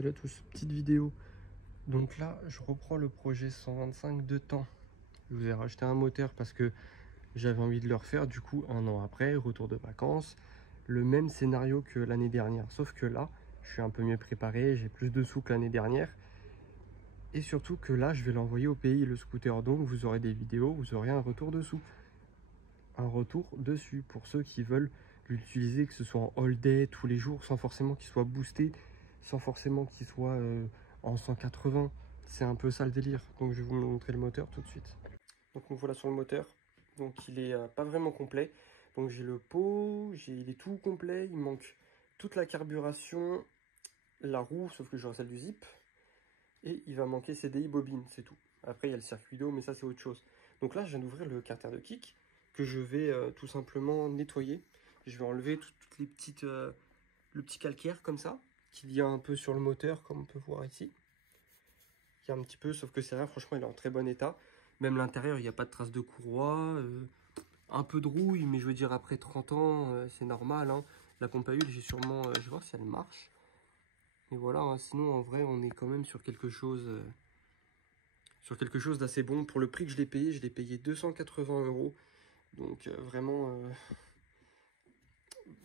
Salut à tous, petite vidéo. Donc là, je reprends le projet 125 de temps. Je vous ai racheté un moteur parce que j'avais envie de le refaire. Du coup, un an après, retour de vacances, le même scénario que l'année dernière. Sauf que là, je suis un peu mieux préparé, j'ai plus de sous que l'année dernière. Et surtout que là, je vais l'envoyer au pays, le scooter. Donc, vous aurez des vidéos, vous aurez un retour dessous. Un retour dessus pour ceux qui veulent l'utiliser, que ce soit en all day, tous les jours, sans forcément qu'il soit boosté, sans forcément qu'il soit en 180. C'est un peu ça le délire. Donc je vais vous montrer le moteur tout de suite. Donc me voilà sur le moteur. Donc il est pas vraiment complet. Donc j'ai le pot, il est tout complet. Il manque toute la carburation, la roue, sauf que j'aurai celle du Zip. Et il va manquer CDI bobine, c'est tout. Après il y a le circuit d'eau, mais ça c'est autre chose. Donc là je viens d'ouvrir le carter de kick que je vais tout simplement nettoyer. Je vais enlever toutes les petites, le petit calcaire comme ça, qu'il y a un peu sur le moteur, comme on peut voir ici. Il y a un petit peu, sauf que c'est rien, franchement il est en très bon état. Même l'intérieur, il n'y a pas de traces de courroie, un peu de rouille, mais je veux dire après 30 ans, c'est normal. Hein. La pompe à huile, j'ai sûrement, je vais voir si elle marche. Mais voilà, hein, sinon en vrai, on est quand même sur quelque chose d'assez bon. Pour le prix que je l'ai payé 280 €. Donc vraiment,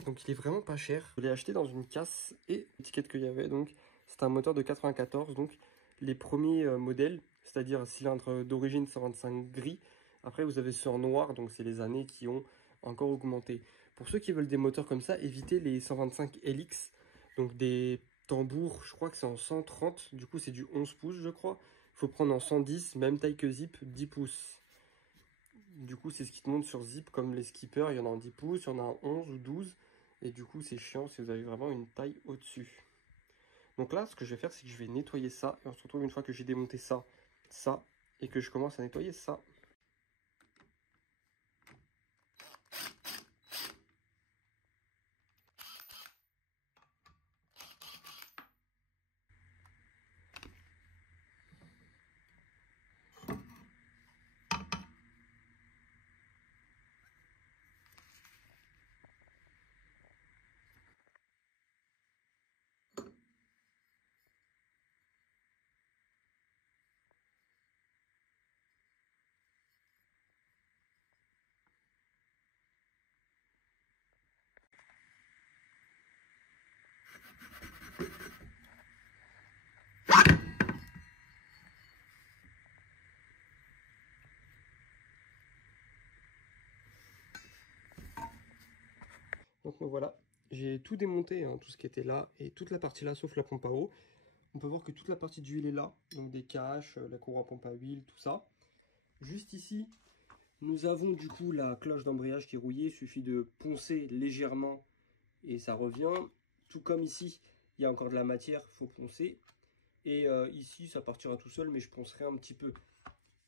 donc il est vraiment pas cher. Je l'ai acheté dans une casse et l'étiquette qu'il y avait. Donc c'est un moteur de 94. Donc les premiers modèles, c'est-à-dire un cylindre d'origine 125 gris. Après vous avez ceux en noir, donc c'est les années qui ont encore augmenté. Pour ceux qui veulent des moteurs comme ça, évitez les 125 LX. Donc des tambours, je crois que c'est en 130. Du coup c'est du 11 pouces je crois. Il faut prendre en 110, même taille que Zip, 10 pouces. Du coup, c'est ce qui te montre sur Zip, comme les skippers, il y en a en 10 pouces, il y en a en 11 ou 12. Et du coup, c'est chiant si vous avez vraiment une taille au-dessus. Donc là, ce que je vais faire, c'est que je vais nettoyer ça. Et on se retrouve une fois que j'ai démonté ça, et que je commence à nettoyer ça. Donc voilà, j'ai tout démonté, hein, tout ce qui était là, et toute la partie là, sauf la pompe à eau. On peut voir que toute la partie d'huile est là, donc des caches, la courroie à pompe à huile, tout ça. Juste ici, nous avons du coup la cloche d'embrayage qui est rouillée, il suffit de poncer légèrement et ça revient. Tout comme ici, il y a encore de la matière, il faut poncer. Et ici, ça partira tout seul, mais je poncerai un petit peu.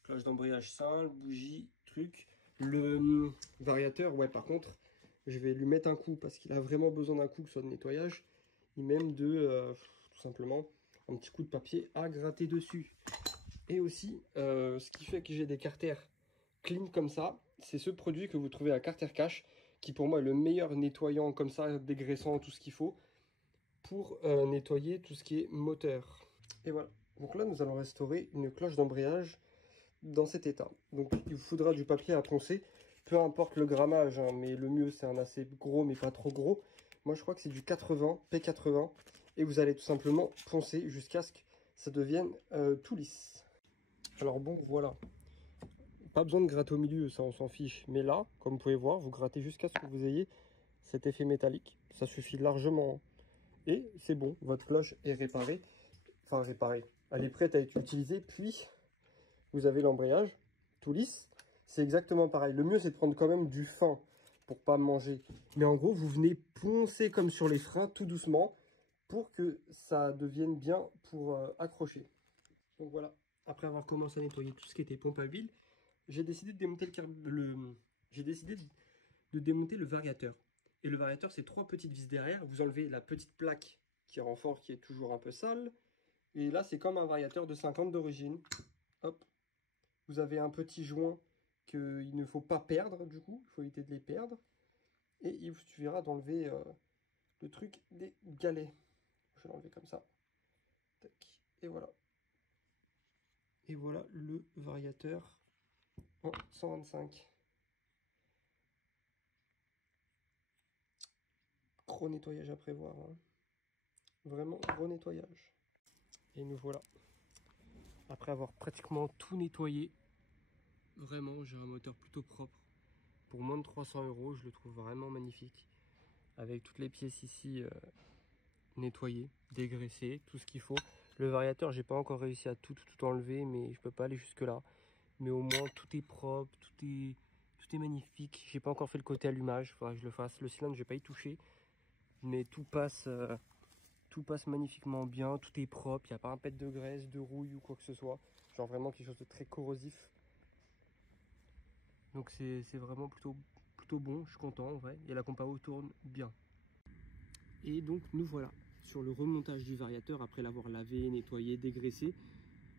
Cloche d'embrayage simple, bougie, truc. Le variateur, ouais, par contre, je vais lui mettre un coup parce qu'il a vraiment besoin d'un coup, que ce soit de nettoyage, et même de, tout simplement, un petit coup de papier à gratter dessus. Et aussi, ce qui fait que j'ai des carters clean comme ça, c'est ce produit que vous trouvez à Carter Cash, qui pour moi est le meilleur nettoyant comme ça, dégraissant, tout ce qu'il faut, pour nettoyer tout ce qui est moteur. Et voilà. Donc là, nous allons restaurer une cloche d'embrayage dans cet état. Donc il vous faudra du papier à poncer, peu importe le grammage, hein, mais le mieux c'est un assez gros mais pas trop gros. Moi je crois que c'est du 80, P80, et vous allez tout simplement poncer jusqu'à ce que ça devienne tout lisse. Alors bon, voilà. Pas besoin de gratter au milieu, ça on s'en fiche. Mais là, comme vous pouvez voir, vous grattez jusqu'à ce que vous ayez cet effet métallique. Ça suffit largement. Et c'est bon, votre cloche est réparée. Enfin réparée. Elle est prête à être utilisée. Puis, vous avez l'embrayage tout lisse. C'est exactement pareil. Le mieux, c'est de prendre quand même du fin pour pas manger. Mais en gros, vous venez poncer comme sur les freins, tout doucement, pour que ça devienne bien pour accrocher. Donc voilà. Après avoir commencé à nettoyer tout ce qui était pompe à huile, j'ai décidé de démonter de démonter le variateur. Et le variateur, c'est 3 petites vis derrière. Vous enlevez la petite plaque qui renforce, qui est toujours un peu sale. Et là, c'est comme un variateur de 50 d'origine. Hop. Vous avez un petit joint qu'il ne faut pas perdre, du coup. Il faut éviter de les perdre. Et il vous suffira d'enlever le truc des galets. Je vais l'enlever comme ça. Et voilà. Et voilà le variateur en 125. Gros nettoyage à prévoir, hein. Vraiment gros nettoyage. Et nous voilà. Après avoir pratiquement tout nettoyé, vraiment j'ai un moteur plutôt propre. Pour moins de 300 €, je le trouve vraiment magnifique. Avec toutes les pièces ici nettoyées, dégraissées, tout ce qu'il faut. Le variateur, j'ai pas encore réussi à tout enlever, mais je peux pas aller jusque là. Mais au moins tout est propre, tout est magnifique. J'ai pas encore fait le côté allumage, il faudra que je le fasse. Le cylindre, je vais pas y toucher, mais tout passe magnifiquement bien, tout est propre. Il n'y a pas un pet de graisse, de rouille ou quoi que ce soit. Genre vraiment quelque chose de très corrosif. Donc c'est vraiment plutôt bon, je suis content en vrai. Et la Compao tourne bien. Et donc nous voilà sur le remontage du variateur après l'avoir lavé, nettoyé, dégraissé.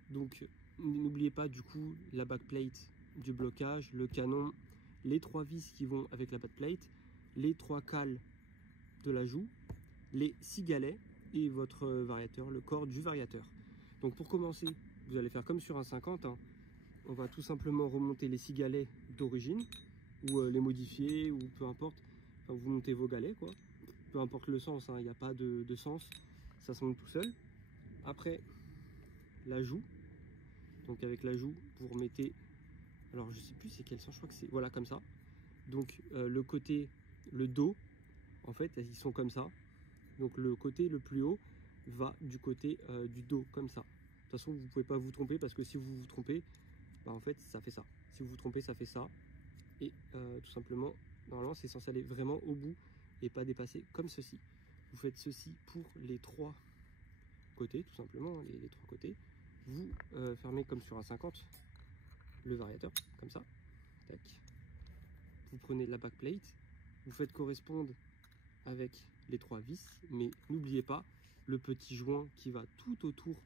Donc n'oubliez pas du coup la backplate du blocage, le canon, les 3 vis qui vont avec la backplate, les 3 cales de la joue, les 6 galets et votre variateur, le corps du variateur. Donc pour commencer, vous allez faire comme sur un 50, hein. On va tout simplement remonter les 6 galets d'origine ou les modifier ou peu importe. Enfin, vous montez vos galets quoi. Peu importe le sens, il n'y a pas de sens, ça se monte tout seul. Après, la joue. Donc avec la joue, vous remettez, alors je sais plus c'est quel sens, je crois que c'est, voilà comme ça. Donc le côté, le dos, en fait, ils sont comme ça. Donc le côté le plus haut va du côté du dos, comme ça. De toute façon, vous ne pouvez pas vous tromper parce que si vous vous trompez, bah, en fait, ça fait ça. Si vous vous trompez, ça fait ça. Et tout simplement, normalement, c'est censé aller vraiment au bout et pas dépasser comme ceci. Vous faites ceci pour les 3 côtés, tout simplement, les 3 côtés. Vous fermez comme sur un 50 le variateur, comme ça. Tac. Vous prenez la backplate, vous faites correspondre avec les 3 vis, mais n'oubliez pas le petit joint qui va tout autour,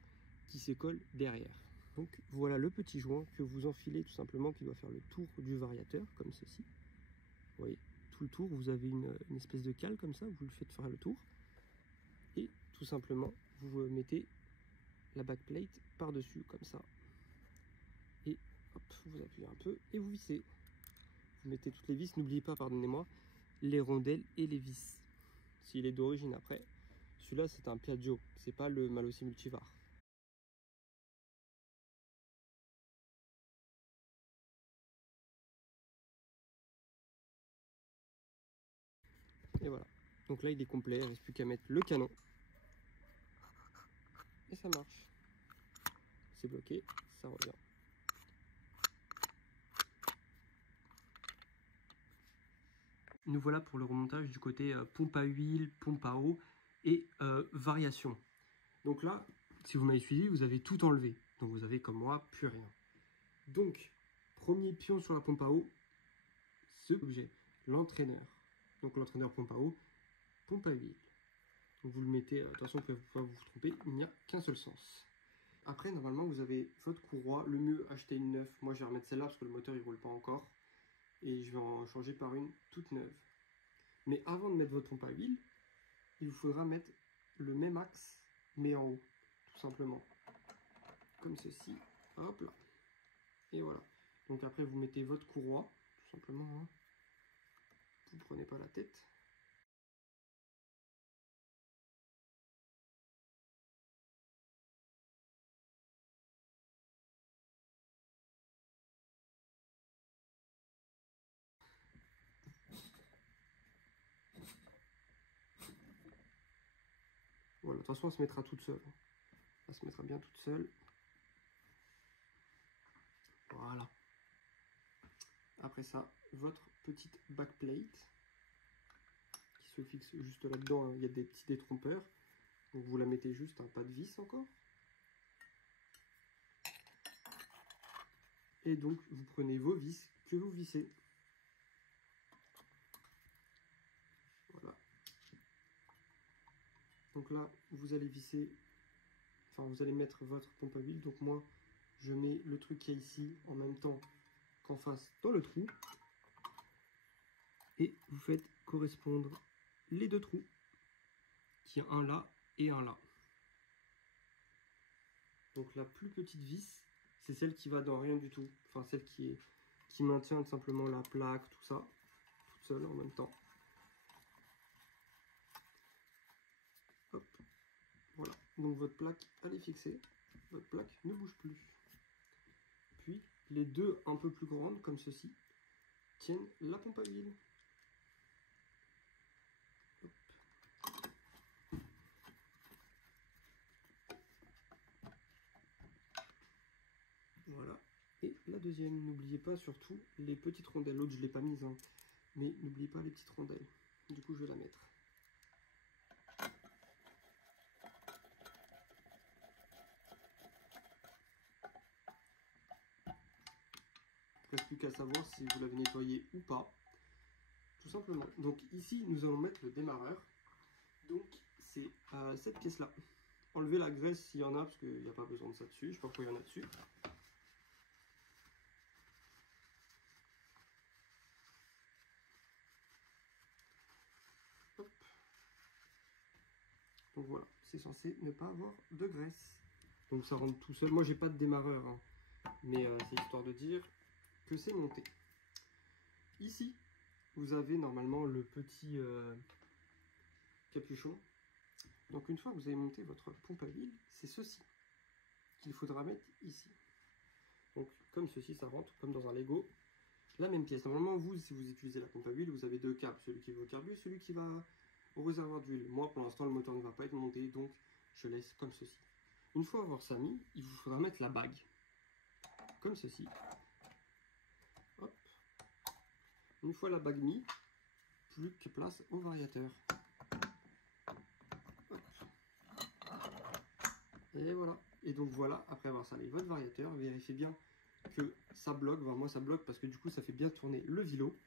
qui se colle derrière. Donc voilà le petit joint que vous enfilez tout simplement, qui doit faire le tour du variateur, comme ceci. Vous voyez, tout le tour, vous avez une espèce de cale comme ça, vous le faites faire le tour. Et tout simplement, vous mettez la backplate par-dessus, comme ça. Et hop, vous appuyez un peu et vous vissez. Vous mettez toutes les vis, n'oubliez pas, pardonnez-moi, les rondelles et les vis. S'il est d'origine après, celui-là c'est un Piaggio, c'est pas le Malossi Multivar. Et voilà, donc là il est complet, il ne reste plus qu'à mettre le canon. Et ça marche. C'est bloqué, ça revient. Nous voilà pour le remontage du côté pompe à huile, pompe à eau et variation. Donc là, si vous m'avez suivi, vous avez tout enlevé. Donc vous avez comme moi plus rien. Donc, premier pion sur la pompe à eau, ce objet, l'entraîneur. Donc l'entraîneur pompe à eau, pompe à huile. Donc vous le mettez, de toute façon vous ne pouvez pas vous tromper, il n'y a qu'un seul sens. Après, normalement, vous avez votre courroie, le mieux acheter une neuve. Moi, je vais remettre celle-là parce que le moteur, il ne roule pas encore. Et je vais en changer par une toute neuve. Mais avant de mettre votre pompe à huile, il vous faudra mettre le même axe, mais en haut, tout simplement. Comme ceci, hop là. Et voilà. Donc après, vous mettez votre courroie, tout simplement. Hein. Vous ne prenez pas la tête. Voilà, de toute façon, elle se mettra toute seule. Elle se mettra bien toute seule. Voilà. Après ça, votre petite backplate qui se fixe juste là-dedans. Hein. Il y a des petits détrompeurs. Donc vous la mettez juste, hein, pas de vis encore. Et donc vous prenez vos vis que vous vissez. Voilà. Donc là, vous allez visser, enfin vous allez mettre votre pompe à huile. Donc moi, je mets le truc qui est ici en même temps qu'en face dans le trou. Et vous faites correspondre les 2 trous, qui est un là et un là. Donc la plus petite vis, c'est celle qui va dans rien du tout. Enfin celle qui maintient tout simplement la plaque, tout ça, toute seule en même temps. Hop, voilà. Donc votre plaque, elle est fixée. Votre plaque ne bouge plus. Puis les deux un peu plus grandes, comme ceci, tiennent la pompe à huile. Hop. Voilà. Et la deuxième, n'oubliez pas surtout les petites rondelles. L'autre, je ne l'ai pas mise, hein. Mais n'oubliez pas les petites rondelles. Du coup, je vais la mettre. Il ne reste plus qu'à savoir si vous l'avez nettoyé ou pas. Tout simplement. Donc ici, nous allons mettre le démarreur. Donc, c'est cette pièce-là. Enlevez la graisse s'il y en a, parce qu'il n'y a pas besoin de ça dessus. Je ne sais pas pourquoi il y en a dessus. Hop. Donc voilà, c'est censé ne pas avoir de graisse. Donc ça rentre tout seul. Moi, j'ai pas de démarreur, hein. Mais c'est histoire de dire que c'est monté. Ici, vous avez normalement le petit capuchon. Donc une fois que vous avez monté votre pompe à huile, c'est ceci qu'il faudra mettre ici. Donc comme ceci, ça rentre comme dans un Lego. La même pièce. Normalement, vous, si vous utilisez la pompe à huile, vous avez deux câbles. Celui qui va au carbu et celui qui va au réservoir d'huile. Moi, pour l'instant, le moteur ne va pas être monté, donc je laisse comme ceci. Une fois avoir ça mis, il vous faudra mettre la bague. Comme ceci. Hop. Une fois la bague mise, plus que place au variateur. Hop. Et voilà. Et donc voilà, après avoir salé votre variateur, vérifiez bien que ça bloque. Enfin, moi ça bloque parce que du coup ça fait bien tourner le vilo.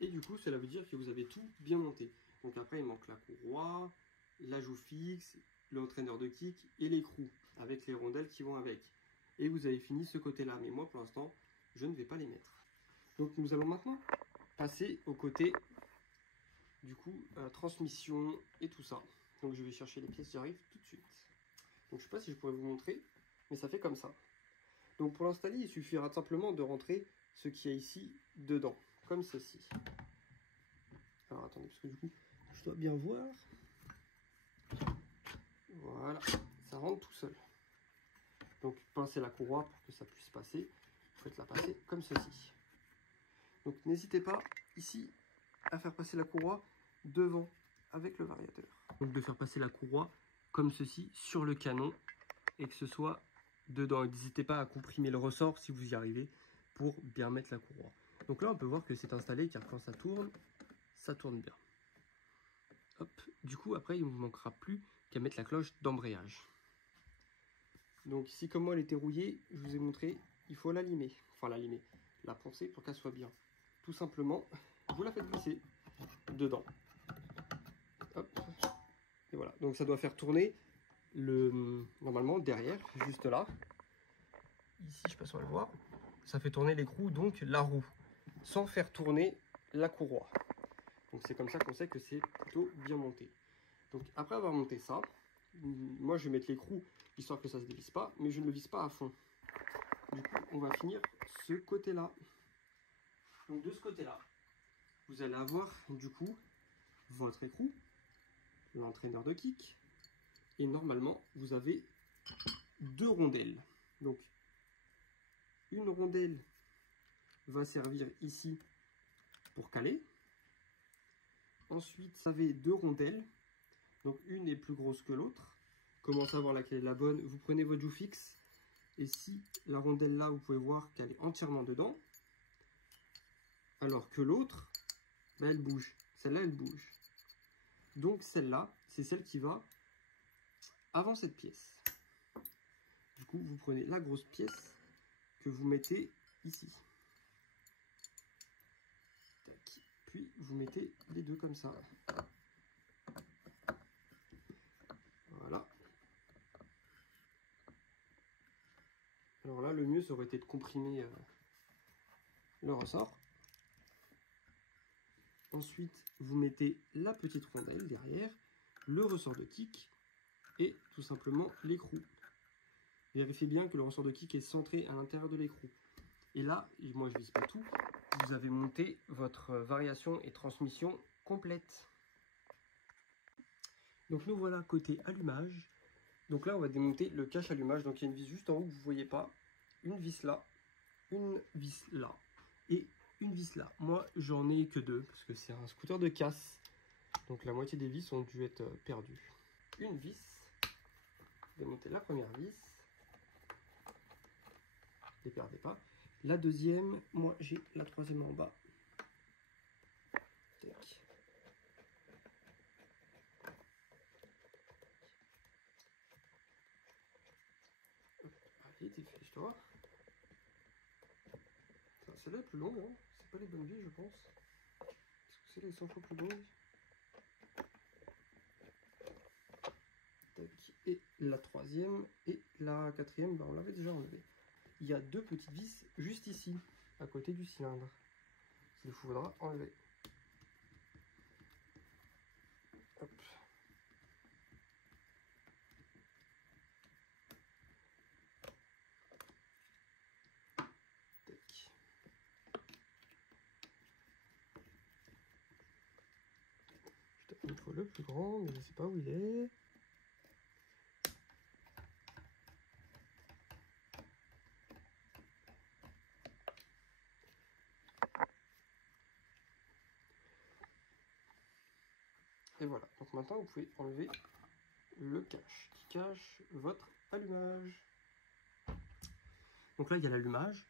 Et du coup cela veut dire que vous avez tout bien monté. Donc après il manque la courroie, l'ajout fixe, le entraîneur de kick et l'écrou avec les rondelles qui vont avec. Et vous avez fini ce côté-là. Mais moi pour l'instant je ne vais pas les mettre. Donc nous allons maintenant passer au côté du coup transmission et tout ça. Donc je vais chercher les pièces, j'arrive tout de suite. Donc je ne sais pas si je pourrais vous montrer, mais ça fait comme ça. Donc pour l'installer, il suffira simplement de rentrer ce qu'il y a ici dedans, comme ceci. Alors attendez, parce que du coup, je dois bien voir. Voilà, ça rentre tout seul. Donc pincez la courroie pour que ça puisse passer. Vous faites la passer comme ceci. Donc n'hésitez pas ici à faire passer la courroie devant avec le variateur. Donc de faire passer la courroie comme ceci sur le canon et que ce soit dedans. N'hésitez pas à comprimer le ressort si vous y arrivez pour bien mettre la courroie. Donc là on peut voir que c'est installé car quand ça tourne bien. Hop. Du coup après il ne vous manquera plus qu'à mettre la cloche d'embrayage. Donc ici comme moi elle était rouillée, je vous ai montré, il faut la limer, enfin la poncer pour qu'elle soit bien. Tout simplement, vous la faites glisser dedans. Hop. Et voilà, donc ça doit faire tourner normalement derrière, juste là. Ici, je sais pas si on va le voir, ça fait tourner l'écrou, donc la roue, sans faire tourner la courroie. Donc c'est comme ça qu'on sait que c'est plutôt bien monté. Donc après avoir monté ça, moi je vais mettre l'écrou histoire que ça se dévisse pas, mais je ne le visse pas à fond. Du coup, on va finir ce côté-là. Donc de ce côté-là, vous allez avoir du coup votre écrou, l'entraîneur de kick, et normalement vous avez deux rondelles. Donc une rondelle va servir ici pour caler. Ensuite, vous avez deux rondelles. Donc une est plus grosse que l'autre. Comment savoir laquelle est la bonne? Vous prenez votre joue fixe. Et si la rondelle là, vous pouvez voir qu'elle est entièrement dedans. Alors que l'autre, ben, elle bouge. Celle-là, elle bouge. Donc celle-là, c'est celle qui va avant cette pièce. Du coup, vous prenez la grosse pièce que vous mettez ici. Tac. Puis vous mettez les deux comme ça. Voilà. Alors là, le mieux, ça aurait été de comprimer le ressort. Ensuite, vous mettez la petite rondelle derrière, le ressort de kick et tout simplement l'écrou. Vérifiez bien que le ressort de kick est centré à l'intérieur de l'écrou. Et là, moi je visse pas tout, vous avez monté votre variation et transmission complète. Donc nous voilà côté allumage. Donc là on va démonter le cache allumage. Donc il y a une vis juste en haut que vous ne voyez pas, une vis là, une vis là et une vis là. Moi j'en ai que deux parce que c'est un scooter de casse. Donc la moitié des vis ont dû être perdues. Une vis, démonter la première vis, ne les perdez pas. La deuxième, moi j'ai la troisième en bas. Tac. Allez, dépêche-toi. Celle-là est plus longue, hein. C'est pas les bonnes vis, je pense. Est-ce que c'est les 100 fois plus longues? Tac. Et la troisième et la quatrième, bah, on l'avait déjà enlevé. Il y a deux petites vis juste ici, à côté du cylindre, qu'il faudra enlever. Hop. Tac. Je tape une fois le plus grand, mais je ne sais pas où il est. Et voilà, donc maintenant vous pouvez enlever le cache qui cache votre allumage. Donc là il y a l'allumage,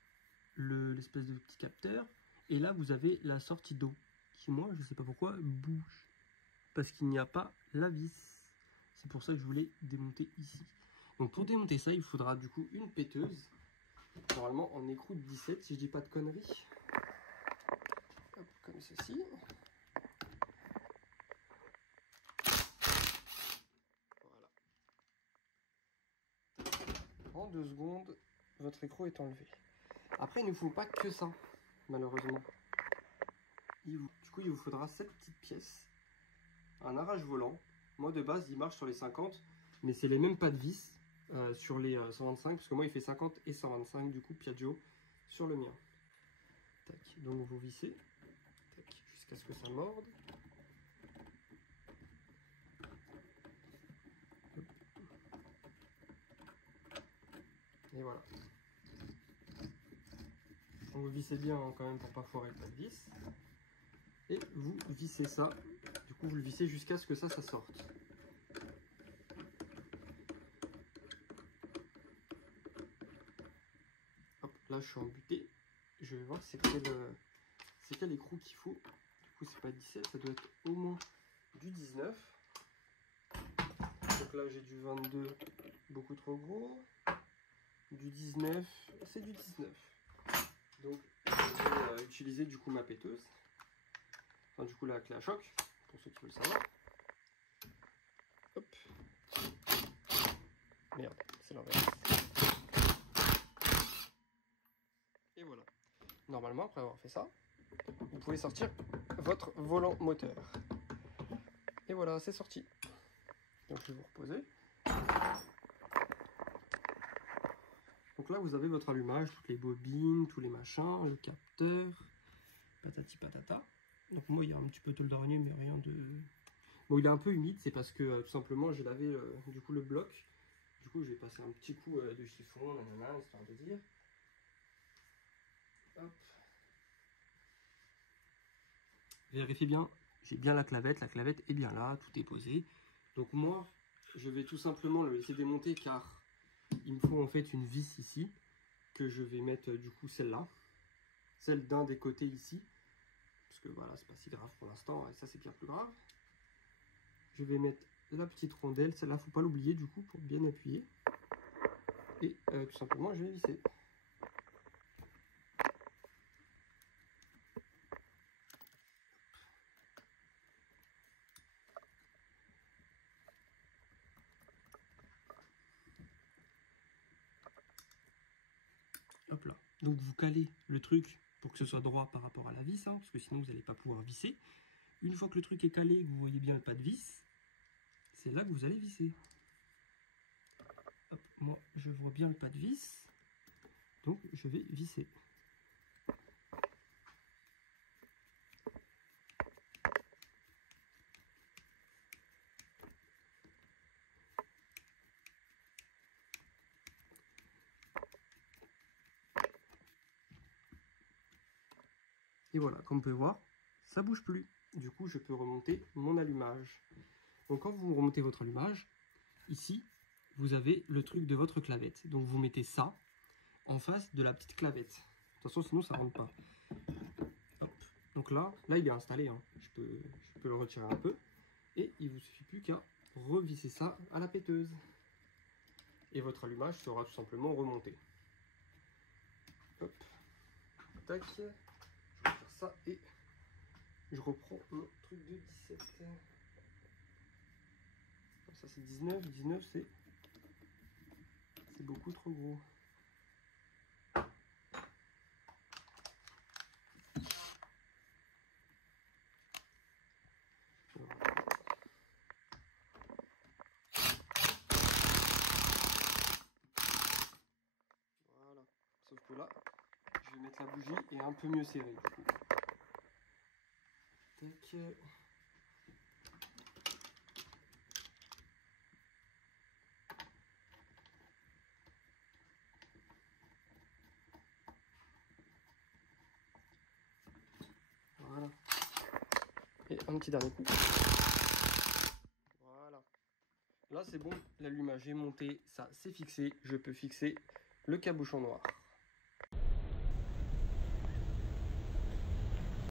l'espèce de petit capteur, et là vous avez la sortie d'eau qui, moi je sais pas pourquoi, bouge parce qu'il n'y a pas la vis. C'est pour ça que je voulais démonter ici. Donc pour démonter ça il faudra du coup une péteuse, normalement en écrou de 17 si je dis pas de conneries. Hop, comme ceci. En 2 secondes, votre écrou est enlevé. Après, il ne faut pas que ça, malheureusement. Du coup, il vous faudra cette petite pièce, un arrache volant. Moi, de base, il marche sur les 50, mais c'est les mêmes pas de vis sur les 125, parce que moi, il fait 50 et 125, du coup, Piaggio, sur le mien. Tac. Donc, vous vissez jusqu'à ce que ça morde. Et voilà. Donc vous vissez bien hein, quand même pour pas foirer le pas de vis. Et vous vissez ça. Du coup vous le vissez jusqu'à ce que ça sorte. Hop, là je suis embuté. Je vais voir c'est quel écrou qu'il faut. Du coup c'est pas 17, ça doit être au moins du 19. Donc là j'ai du 22, beaucoup trop gros. Du 19, c'est du 19. Donc je vais utiliser du coup ma péteuse. Enfin du coup la clé à choc, pour ceux qui veulent savoir. Hop. Merde, c'est l'inverse. Et voilà. Normalement, après avoir fait ça, vous pouvez sortir votre volant moteur. Et voilà, c'est sorti. Donc je vais vous reposer. Donc là, vous avez votre allumage, toutes les bobines, tous les machins, le capteur, patati patata. Donc moi, il y a un petit peu de tôle d'araignée, mais rien de... Bon, il est un peu humide, c'est parce que tout simplement, j'ai lavé du coup le bloc. Du coup, je vais passer un petit coup de chiffon, nanana, histoire de dire. Hop. Vérifiez bien, j'ai bien la clavette est bien là, tout est posé. Donc moi, je vais tout simplement le laisser démonter car il me faut en fait une vis ici, que je vais mettre du coup celle-là, celle d'un des côtés ici, parce que voilà, c'est pas si grave pour l'instant, et ça c'est bien plus grave. Je vais mettre la petite rondelle, celle-là faut pas l'oublier du coup pour bien appuyer. Et tout simplement je vais visser. Hop là. Donc vous calez le truc pour que ce soit droit par rapport à la vis, hein, parce que sinon vous n'allez pas pouvoir visser. Une fois que le truc est calé, que vous voyez bien le pas de vis, c'est là que vous allez visser. Hop, moi je je vois bien le pas de vis. Donc je vais visser. Et voilà, comme vous pouvez voir, ça bouge plus. Du coup, je peux remonter mon allumage. Donc quand vous remontez votre allumage, ici, vous avez le truc de votre clavette. Donc vous mettez ça en face de la petite clavette. De toute façon, sinon ça ne rentre pas. Hop. Donc là, il est installé. Hein. Je peux le retirer un peu. Et il vous suffit plus qu'à revisser ça à la péteuse. Et votre allumage sera tout simplement remonté. Hop. Tac. Je vais faire ça et je reprends mon truc de 17. Ça c'est 19. 19 c'est beaucoup trop gros. Voilà. Sauf que là, je vais mettre la bougie et un peu mieux serrée du coup. Tac. Voilà. Et un petit dernier coup. Voilà. Là c'est bon, l'allumage est monté, ça c'est fixé. Je peux fixer le cabochon noir.